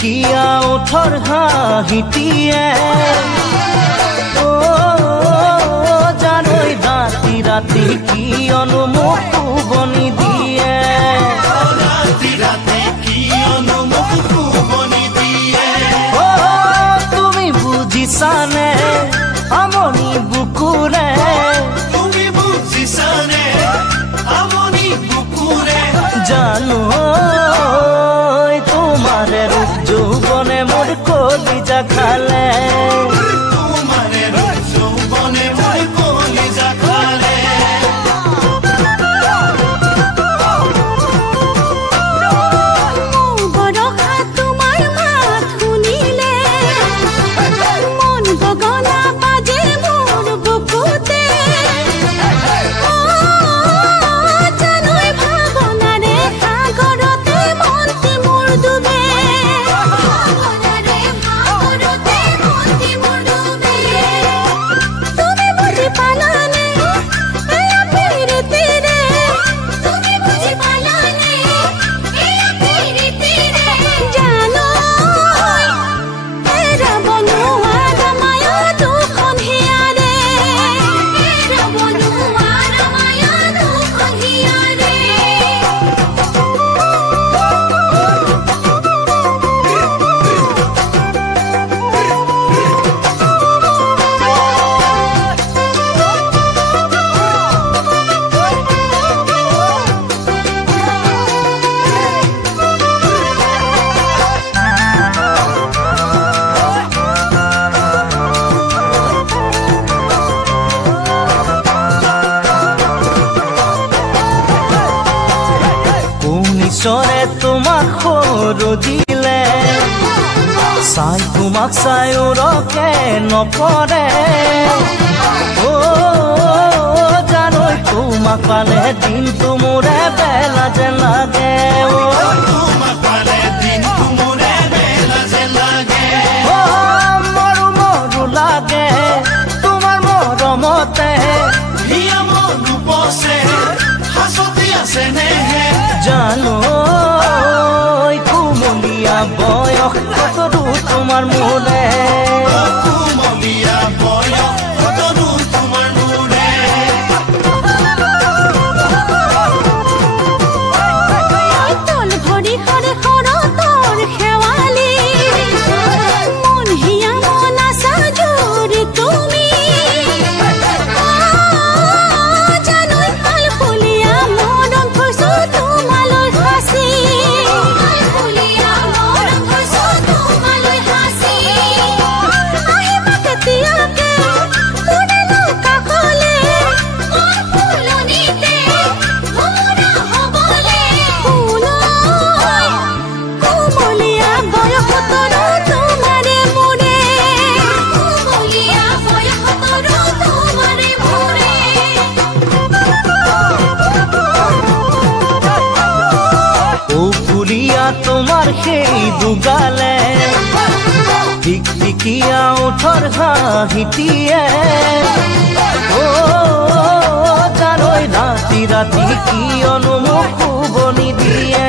টিকটিকিয়া ওঠৰ হাঁহিটিয়ে জানৈ ৰাতি ৰাতি কিয়নো মোক শুবনি দিয়ে তুমি বুজিছানে আমনি বুকুৰে জানো তোমাৰ ৰূপ যৌবনে মোৰ কলিজা খালে ঈশ্বৰে তোমাক সৰজিলে চাই তোমাক চাই ৰখে নপৰে জানৈ তোমাক পালে দিনটো মোৰে বেলা যেন লাগে মৰো মৰো লাগে তোমাৰ মৰমতে জানো কুমলীয়া বয়স কতৰো তোমাৰ মোৰে তোমাৰ সেই দুগালে টিকটিকিয়া ওঠৰ হাঁহিটিয়ে জানৈ ৰাতি ৰাতি কিয়নো মোক শুবনি দিয়ে